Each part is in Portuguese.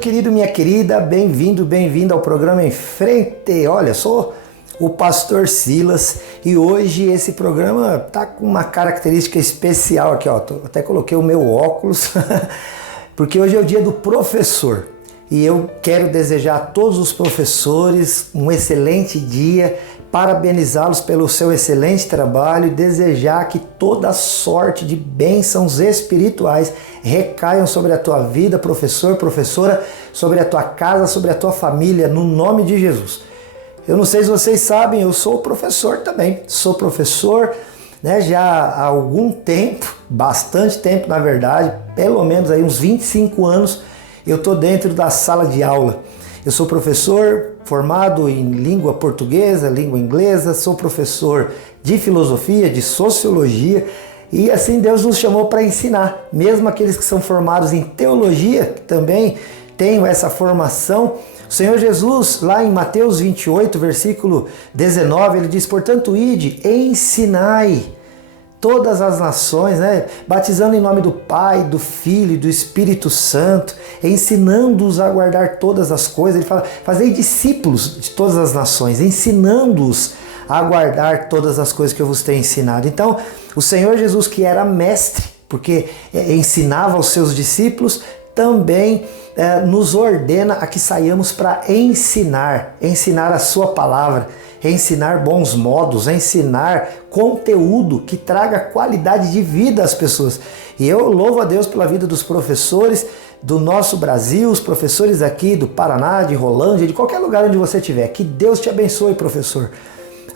querido, minha querida, bem-vindo ao programa Em Frente. Olha, sou o pastor Silas e hoje esse programa tá com uma característica especial aqui, ó. Até coloquei o meu óculos, porque hoje é o dia do professor. E eu quero desejar a todos os professores um excelente dia, parabenizá-los pelo seu excelente trabalho e desejar que toda sorte de bênçãos espirituais recaiam sobre a tua vida, professor, professora, sobre a tua casa, sobre a tua família, no nome de Jesus. Eu não sei se vocês sabem, eu sou professor também, sou professor, né, já há algum tempo, bastante tempo na verdade, pelo menos aí uns 25 anos, eu estou dentro da sala de aula. Eu sou professor formado em língua portuguesa, língua inglesa, sou professor de filosofia, de sociologia e assim Deus nos chamou para ensinar. Mesmo aqueles que são formados em teologia, que também tenho essa formação, o Senhor Jesus, lá em Mateus 28, versículo 19, ele diz: portanto, ide, ensinai todas as nações, né? Batizando em nome do Pai, do Filho e do Espírito Santo, ensinando-os a guardar todas as coisas. Ele fala, fazei discípulos de todas as nações, ensinando-os a guardar todas as coisas que eu vos tenho ensinado. Então, o Senhor Jesus, que era mestre, porque ensinava aos seus discípulos, também nos ordena a que saiamos para ensinar a sua palavra, ensinar bons modos, ensinar conteúdo que traga qualidade de vida às pessoas. E eu louvo a Deus pela vida dos professores do nosso Brasil, os professores aqui do Paraná, de Rolândia, de qualquer lugar onde você estiver. Que Deus te abençoe, professor.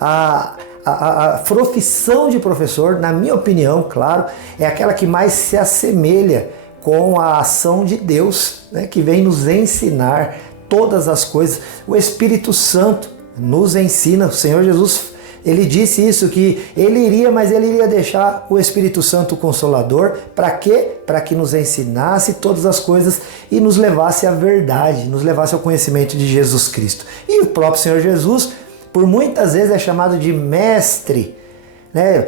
A profissão de professor, na minha opinião, claro, é aquela que mais se assemelha com a ação de Deus, né, que vem nos ensinar todas as coisas. O Espírito Santo nos ensina. O Senhor Jesus, ele disse isso, que ele iria deixar o Espírito Santo Consolador. Para quê? Para que nos ensinasse todas as coisas e nos levasse à verdade, nos levasse ao conhecimento de Jesus Cristo. E o próprio Senhor Jesus, por muitas vezes, é chamado de mestre. Né?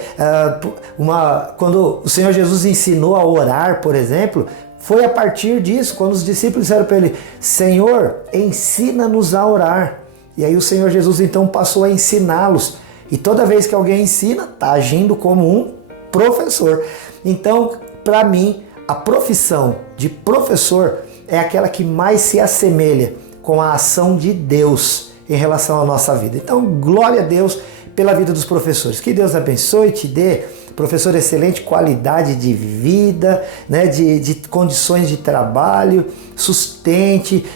Quando o Senhor Jesus ensinou a orar, por exemplo, foi a partir disso, quando os discípulos disseram para ele: Senhor, ensina-nos a orar. E aí o Senhor Jesus então passou a ensiná-los. E toda vez que alguém ensina, está agindo como um professor. Então, para mim, a profissão de professor é aquela que mais se assemelha com a ação de Deus em relação à nossa vida. Então, glória a Deus pela vida dos professores. Que Deus abençoe e te dê, professor, excelente qualidade de vida, né, de condições de trabalho, sustente,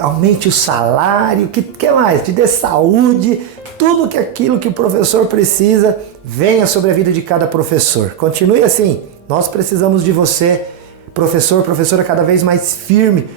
aumente o salário, que mais? Te dê saúde, tudo aquilo que o professor precisa venha sobre a vida de cada professor. Continue assim, nós precisamos de você, professor, professora, cada vez mais firme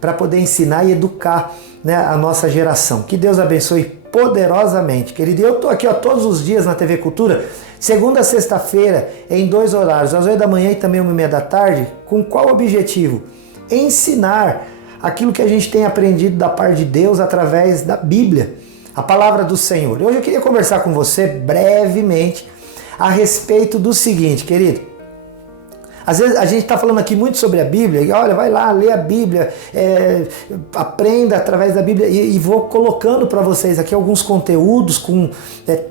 para poder ensinar e educar, né, a nossa geração. Que Deus abençoe poderosamente, querido. Eu estou aqui todos os dias na TV Cultura, segunda a sexta-feira, em 2 horários, às 8 da manhã e também 1h30 da tarde. Com qual objetivo? Ensinar aquilo que a gente tem aprendido da parte de Deus através da Bíblia, a palavra do Senhor. Hoje eu queria conversar com você brevemente a respeito do seguinte, querido. Às vezes a gente está falando aqui muito sobre a Bíblia, e olha, vai lá, lê a Bíblia, aprenda através da Bíblia, e vou colocando para vocês aqui alguns conteúdos com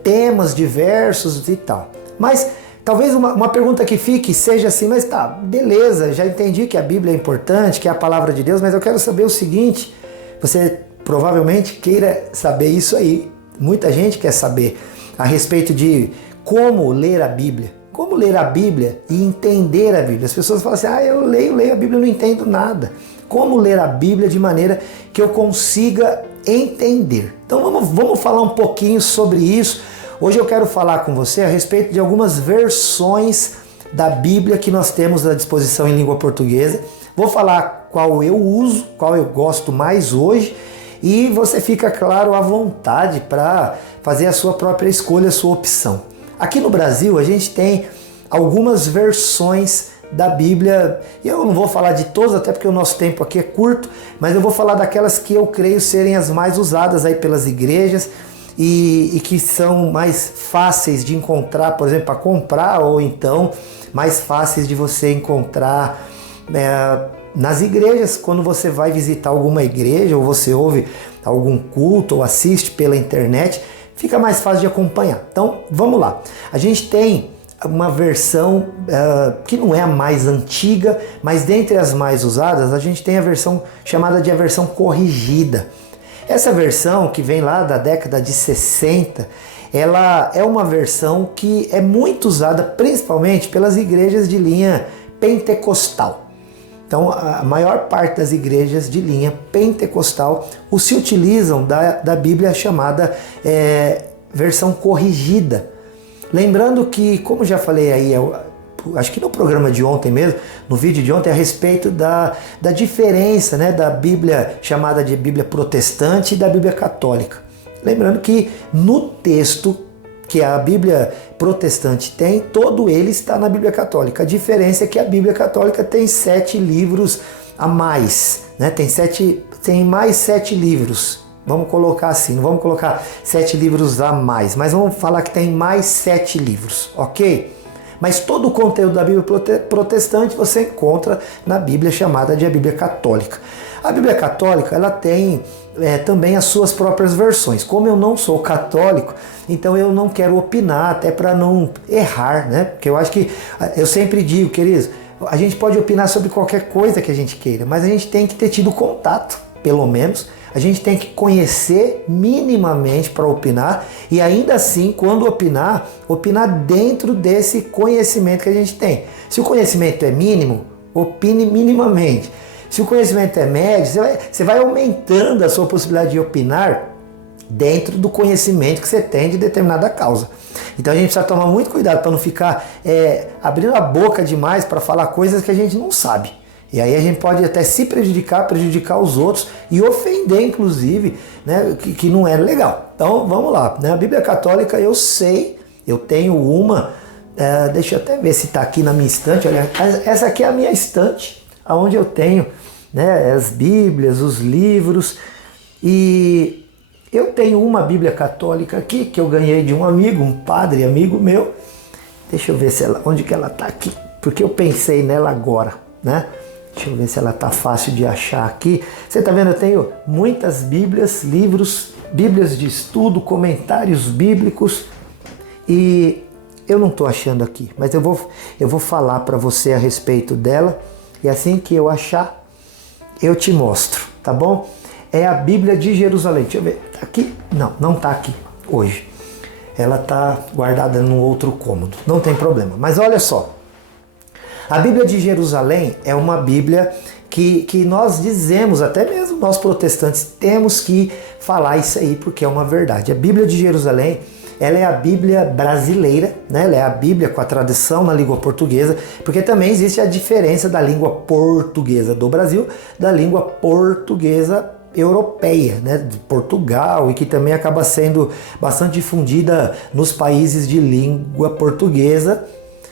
temas diversos e tal. Mas talvez uma pergunta que fique seja assim: mas tá, beleza, já entendi que a Bíblia é importante, que é a palavra de Deus, mas eu quero saber o seguinte, você provavelmente queira saber isso aí, muita gente quer saber a respeito de como ler a Bíblia. Como ler a Bíblia e entender a Bíblia? As pessoas falam assim: eu leio a Bíblia e não entendo nada. Como ler a Bíblia de maneira que eu consiga entender? Então vamos falar um pouquinho sobre isso. Hoje eu quero falar com você a respeito de algumas versões da Bíblia que nós temos à disposição em língua portuguesa. Vou falar qual eu uso, qual eu gosto mais hoje, e você fica, claro, à vontade para fazer a sua própria escolha, a sua opção. Aqui no Brasil a gente tem algumas versões da Bíblia, e eu não vou falar de todas, até porque o nosso tempo aqui é curto, mas eu vou falar daquelas que eu creio serem as mais usadas aí pelas igrejas e que são mais fáceis de encontrar, por exemplo, para comprar, ou então mais fáceis de você encontrar nas igrejas, quando você vai visitar alguma igreja ou você ouve algum culto ou assiste pela internet, fica mais fácil de acompanhar. Então, vamos lá. A gente tem uma versão que não é a mais antiga, mas dentre as mais usadas, a gente tem a versão chamada de a versão corrigida. Essa versão, que vem lá da década de 60, ela é uma versão que é muito usada principalmente pelas igrejas de linha pentecostal. Então, a maior parte das igrejas de linha pentecostal se utilizam da Bíblia chamada versão corrigida. Lembrando que, como já falei aí, acho que no programa de ontem mesmo, no vídeo de ontem, a respeito da diferença, né, da Bíblia chamada de Bíblia protestante e da Bíblia católica. Lembrando que no texto que a Bíblia protestante tem, todo ele está na Bíblia católica. A diferença é que a Bíblia católica tem 7 livros a mais, né? Tem mais 7 livros. Vamos colocar assim, não vamos colocar 7 livros a mais, mas vamos falar que tem mais 7 livros, ok? Mas todo o conteúdo da Bíblia protestante você encontra na Bíblia chamada de a Bíblia católica. A Bíblia católica, ela tem também as suas próprias versões. Como eu não sou católico, então eu não quero opinar, até para não errar, né? Porque eu acho que, eu sempre digo, queridos, a gente pode opinar sobre qualquer coisa que a gente queira, mas a gente tem que ter tido contato, pelo menos. A gente tem que conhecer minimamente para opinar e ainda assim, quando opinar dentro desse conhecimento que a gente tem. Se o conhecimento é mínimo, opine minimamente. Se o conhecimento é médio, você vai aumentando a sua possibilidade de opinar dentro do conhecimento que você tem de determinada causa. Então a gente precisa tomar muito cuidado para não ficar abrindo a boca demais para falar coisas que a gente não sabe. E aí a gente pode até se prejudicar os outros e ofender, inclusive, né, que não é legal. Então vamos lá, né? A Bíblia católica eu sei, eu tenho uma, deixa eu até ver se está aqui na minha estante. Olha, essa aqui é a minha estante, onde eu tenho, né, as Bíblias, os livros, e eu tenho uma Bíblia católica aqui que eu ganhei de um amigo, um padre amigo meu. Deixa eu ver onde que ela está aqui, porque eu pensei nela agora, né? Deixa eu ver se ela está fácil de achar aqui. Você está vendo, eu tenho muitas Bíblias, livros, Bíblias de estudo, comentários bíblicos, e eu não estou achando aqui, mas eu vou falar para você a respeito dela, e assim que eu achar, eu te mostro, tá bom? É a Bíblia de Jerusalém. Deixa eu ver, tá aqui? Não está aqui hoje. Ela está guardada num outro cômodo, não tem problema. Mas olha só, a Bíblia de Jerusalém é uma Bíblia que nós dizemos, até mesmo nós protestantes, temos que falar isso aí porque é uma verdade. A Bíblia de Jerusalém, ela é a Bíblia brasileira, né? Ela é a Bíblia com a tradução na língua portuguesa, porque também existe a diferença da língua portuguesa do Brasil da língua portuguesa europeia, né, de Portugal, e que também acaba sendo bastante difundida nos países de língua portuguesa.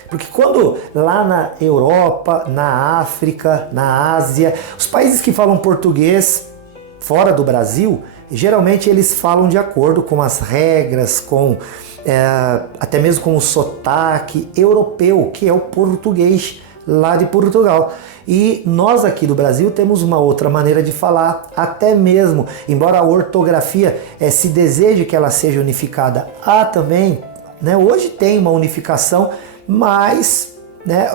Porque quando lá na Europa, na África, na Ásia, os países que falam português fora do Brasil, geralmente eles falam de acordo com as regras, com até mesmo com o sotaque europeu, que é o português lá de Portugal. E nós aqui do Brasil temos uma outra maneira de falar, até mesmo, embora a ortografia se deseje que ela seja unificada, há também, né, hoje tem uma unificação, mas, né,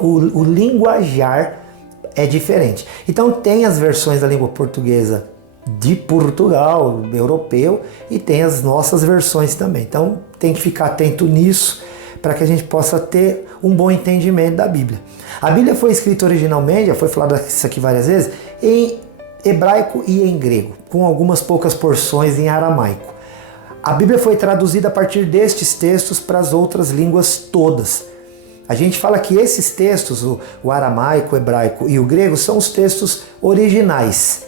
o linguajar é diferente. Então tem as versões da língua portuguesa de Portugal, europeu, e tem as nossas versões também. Então tem que ficar atento nisso para que a gente possa ter um bom entendimento da Bíblia. A Bíblia foi escrita originalmente, já foi falado isso aqui várias vezes, em hebraico e em grego, com algumas poucas porções em aramaico. A Bíblia foi traduzida a partir destes textos para as outras línguas todas. A gente fala que esses textos, o aramaico, o hebraico e o grego, são os textos originais.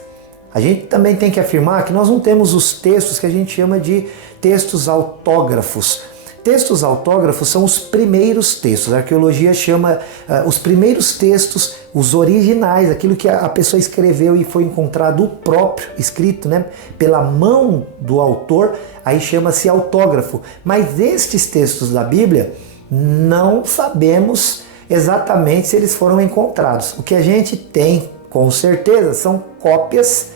A gente também tem que afirmar que nós não temos os textos que a gente chama de textos autógrafos. Textos autógrafos são os primeiros textos. A arqueologia chama os primeiros textos, os originais, aquilo que a pessoa escreveu e foi encontrado o próprio, escrito, né, pela mão do autor, aí chama-se autógrafo. Mas estes textos da Bíblia, não sabemos exatamente se eles foram encontrados. O que a gente tem com certeza, são cópias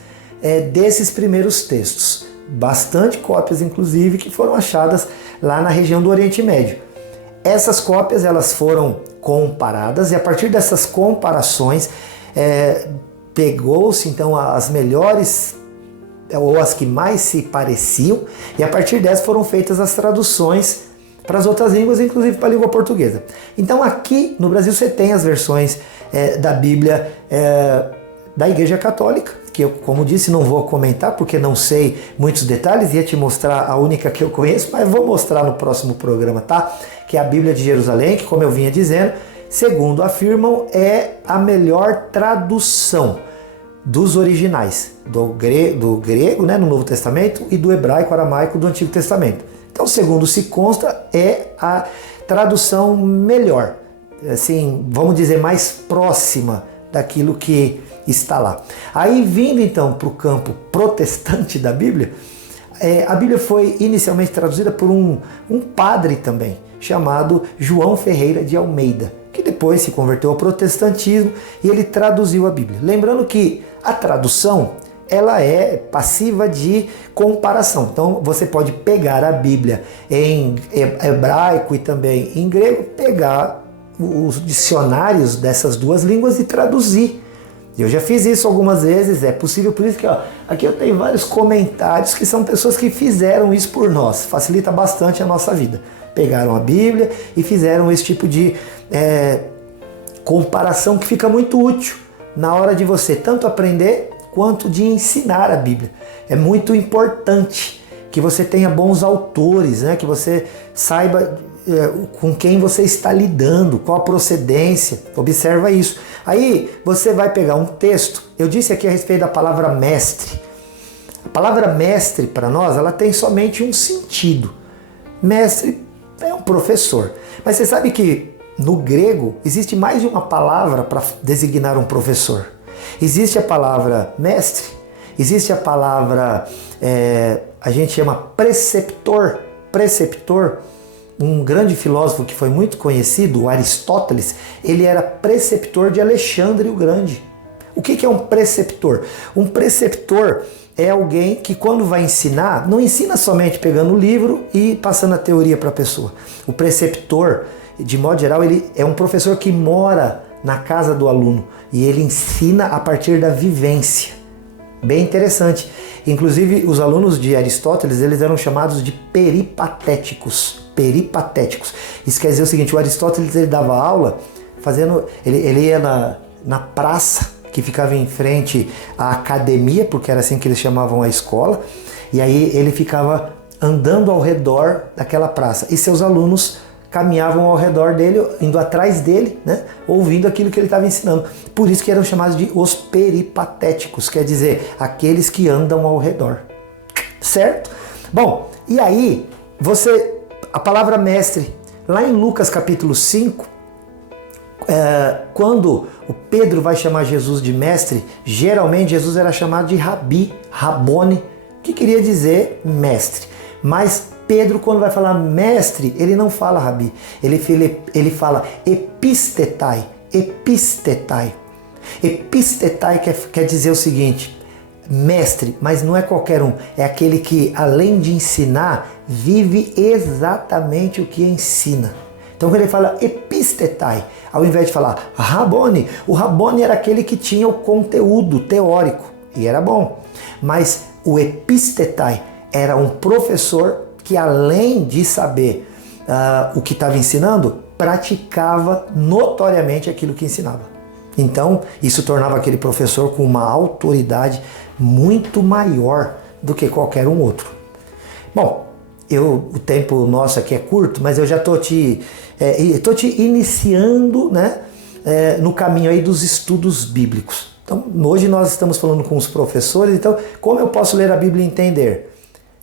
desses primeiros textos. Bastante cópias, inclusive, que foram achadas lá na região do Oriente Médio. Essas cópias elas foram comparadas e a partir dessas comparações pegou-se então as melhores ou as que mais se pareciam e a partir dessas foram feitas as traduções para as outras línguas, inclusive para a língua portuguesa. Então aqui no Brasil você tem as versões da Bíblia da Igreja Católica, que eu, como disse, não vou comentar porque não sei muitos detalhes, ia te mostrar a única que eu conheço, mas vou mostrar no próximo programa, tá? Que é a Bíblia de Jerusalém, que como eu vinha dizendo, segundo afirmam, é a melhor tradução dos originais, do grego, né, no Novo Testamento, e do hebraico, aramaico do Antigo Testamento. Então, segundo se consta, é a tradução melhor, assim, vamos dizer, mais próxima daquilo que está lá. Aí, vindo então para o campo protestante da Bíblia, a Bíblia foi inicialmente traduzida por um padre também, chamado João Ferreira de Almeida, que depois se converteu ao protestantismo e ele traduziu a Bíblia. Lembrando que a tradução ela é passiva de comparação. Então você pode pegar a Bíblia em hebraico e também em grego, pegar os dicionários dessas duas línguas e traduzir. Eu já fiz isso algumas vezes, é possível, por isso que aqui eu tenho vários comentários que são pessoas que fizeram isso por nós, facilita bastante a nossa vida. Pegaram a Bíblia e fizeram esse tipo de comparação que fica muito útil na hora de você tanto aprender quanto de ensinar a Bíblia. É muito importante que você tenha bons autores, né? Que você saiba com quem você está lidando, qual a procedência, observa isso. Aí você vai pegar um texto, eu disse aqui a respeito da palavra mestre. A palavra mestre para nós, ela tem somente um sentido. Mestre é um professor. Mas você sabe que no grego existe mais de uma palavra para designar um professor. Existe a palavra mestre, existe a palavra, a gente chama preceptor. Preceptor, um grande filósofo que foi muito conhecido, o Aristóteles, ele era preceptor de Alexandre o Grande. O que é um preceptor? Um preceptor é alguém que quando vai ensinar, não ensina somente pegando o livro e passando a teoria para a pessoa. O preceptor, de modo geral, ele é um professor que mora na casa do aluno e ele ensina a partir da vivência. Bem interessante. Inclusive, os alunos de Aristóteles, eles eram chamados de peripatéticos. Peripatéticos. Isso quer dizer o seguinte, o Aristóteles ele dava aula ele ia na praça que ficava em frente à academia, porque era assim que eles chamavam a escola, e aí ele ficava andando ao redor daquela praça. E seus alunos caminhavam ao redor dele, indo atrás dele, né, ouvindo aquilo que ele estava ensinando. Por isso que eram chamados de os peripatéticos, quer dizer, aqueles que andam ao redor. Certo? Bom, e aí, a palavra mestre, lá em Lucas capítulo 5, quando o Pedro vai chamar Jesus de mestre, geralmente Jesus era chamado de Rabi, Rabone, que queria dizer mestre. Mas Pedro, quando vai falar mestre, ele não fala Rabi, ele fala epistetai, epistetai. Epistetai quer dizer o seguinte, mestre, mas não é qualquer um, é aquele que, além de ensinar, vive exatamente o que ensina. Então, quando ele fala epistetai, ao invés de falar Rabone, o Rabone era aquele que tinha o conteúdo teórico, e era bom. Mas o epistetai era um professor que, além de saber o que estava ensinando, praticava notoriamente aquilo que ensinava. Então, isso tornava aquele professor com uma autoridade muito maior do que qualquer um outro. Bom, o tempo nosso aqui é curto, mas eu já estou te iniciando, né, no caminho aí dos estudos bíblicos. Então, hoje nós estamos falando com os professores, então, como eu posso ler a Bíblia e entender?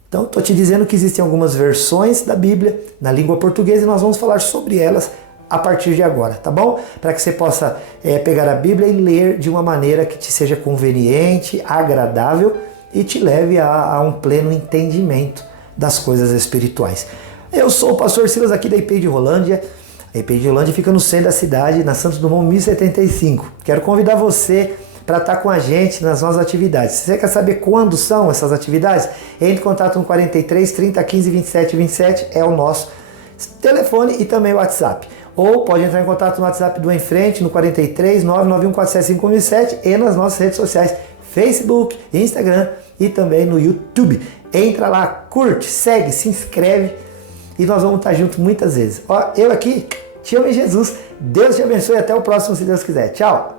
Então, estou te dizendo que existem algumas versões da Bíblia na língua portuguesa e nós vamos falar sobre elas a partir de agora, tá bom? Para que você possa pegar a Bíblia e ler de uma maneira que te seja conveniente, agradável e te leve a um pleno entendimento das coisas espirituais. Eu sou o pastor Silas aqui da IPI de Rolândia. A IPI de Rolândia fica no centro da cidade, na Santos Dumont 1075. Quero convidar você para estar com a gente nas nossas atividades. Se você quer saber quando são essas atividades, entre em contato no 43 30 15 27 27, é o nosso telefone e também o WhatsApp. Ou pode entrar em contato no WhatsApp do Em Frente, no 43 991475007 e nas nossas redes sociais, Facebook, Instagram e também no YouTube. Entra lá, curte, segue, se inscreve e nós vamos estar juntos muitas vezes. Ó, eu aqui te amo em Jesus. Deus te abençoe e até o próximo, se Deus quiser. Tchau!